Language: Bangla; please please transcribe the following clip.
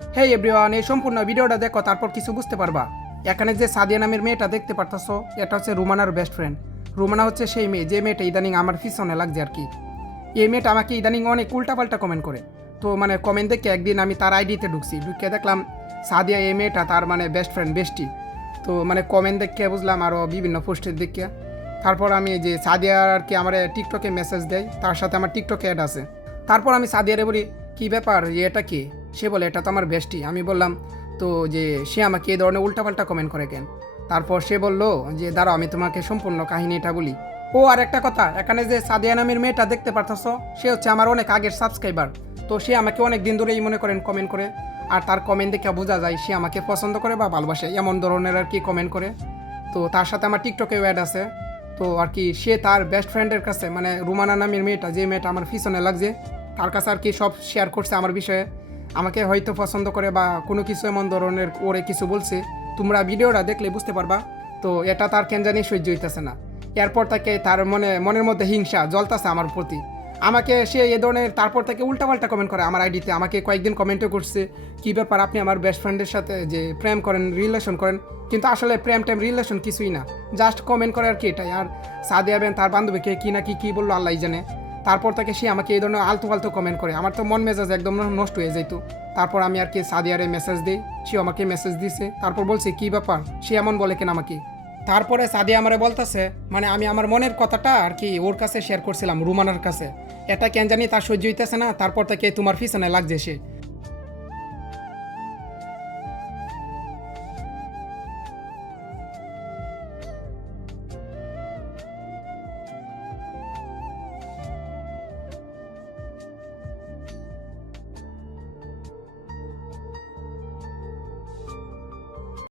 হে এভরিওয়ান, এই সম্পূর্ণ ভিডিওটা দেখো, তারপর কিছু বুঝতে পারবা। এখানে যে সাদিয়া নামের মেয়েটা দেখতে পারতাছো, এটা হচ্ছে রুমানার বেস্ট ফ্রেন্ড। রুমানা হচ্ছে সেই মেয়ে যে মেয়েটা ইদানিং আমার পিছনে লাগছে আর কি। এই মেয়েটা আমাকে ইদানিং অনেক উল্টাপাল্টা কমেন্ট করে। তো মানে কমেন্ট দেখে একদিন আমি তার আইডিতে ঢুকছি, ঢুকে দেখলাম সাদিয়া এই মেয়েটা তার মানে বেস্ট ফ্রেন্ড, বেস্টি। তো মানে কমেন্ট দেখে বুঝলাম, আরও বিভিন্ন পোস্টের দেখে। তারপর আমি যে সাদিয়া আর কি আমার টিকটকে মেসেজ দেয়, তার সাথে আমার টিকটকে অ্যাড আছে। তারপর আমি সাদিয়ারে বলি, কী ব্যাপার, এটা কি? সে বলে এটা তো আমার বেস্টি। আমি বললাম তো যে সে আমাকে এই ধরনের উল্টাপাল্টা কমেন্ট করে কেন? তারপর সে বলল যে দাঁড়াও আমি তোমাকে সম্পূর্ণ কাহিনীটা বলি। ও আর একটা কথা, এখানে যে সাদিয়া নামের মেয়েটা দেখতে পারতাছো, সে হচ্ছে আমার অনেক আগের সাবস্ক্রাইবার। তো সে আমাকে অনেক দিন ধরেই মনে করেন কমেন্ট করে। আর তার কমেন্ট দেখে বোঝা যায় সে আমাকে পছন্দ করে বা ভালোবাসে, এমন ধরনের আর কি কমেন্ট করে। তো তার সাথে আমার টিকটকেও অ্যাড আছে। তো আর কি সে তার বেস্ট ফ্রেন্ডের কাছে, মানে রুমানা নামের মেয়েটা, যে মেয়েটা আমার পিছনে লাগছে, তার কাছে আর কি সব শেয়ার করছে আমার বিষয়ে। আমাকে হয়তো পছন্দ করে বা কোনো কিছু এমন ধরনের ওরে কিছু বলছে। তোমরা ভিডিওটা দেখলে বুঝতে পারবা। তো এটা তার কেন জানি সহ্য হইতেছে না। এরপর থেকে তার মনের মধ্যে হিংসা জ্বলতেছে আমার প্রতি। আমাকে সে এ ধরনের তারপর থেকে উল্টাপাল্টা কমেন্ট করে আমার আইডিতে। আমাকে কয়েকদিন কমেন্টও করছে, কী ব্যাপার আপনি আমার বেস্ট ফ্রেন্ডের সাথে যে প্রেম করেন, রিলেশন করেন। কিন্তু আসলে প্রেম টেম রিলেশন কিছুই না, জাস্ট কমেন্ট করে আর কি এটাই। আর সাদিয়া বেন তার বান্ধবীকে কী না কি বললো আল্লাহ জানে। তারপর থেকে সে আমাকে এই ধরনের আলতু ফালতু কমেন্ট করে, আমার তো মন মেজাজ একদম নষ্ট হয়ে যাইতো। তারপর আমি আর কি সাদিয়ারে মেসেজ দিই, সে আমাকে মেসেজ দিছে। তারপর বলছে কী ব্যাপার, সে এমন বলে কেন আমাকে? তারপরে সাদিয়া আমারে বলতেছে, মানে আমি আমার মনের কথাটা আর কি ওর কাছে শেয়ার করছিলাম, রুমানার কাছে। এটা কেন জানি তার সহ্য হইতেছে না, তারপর থেকে তোমার পিছনে লাগছে সে।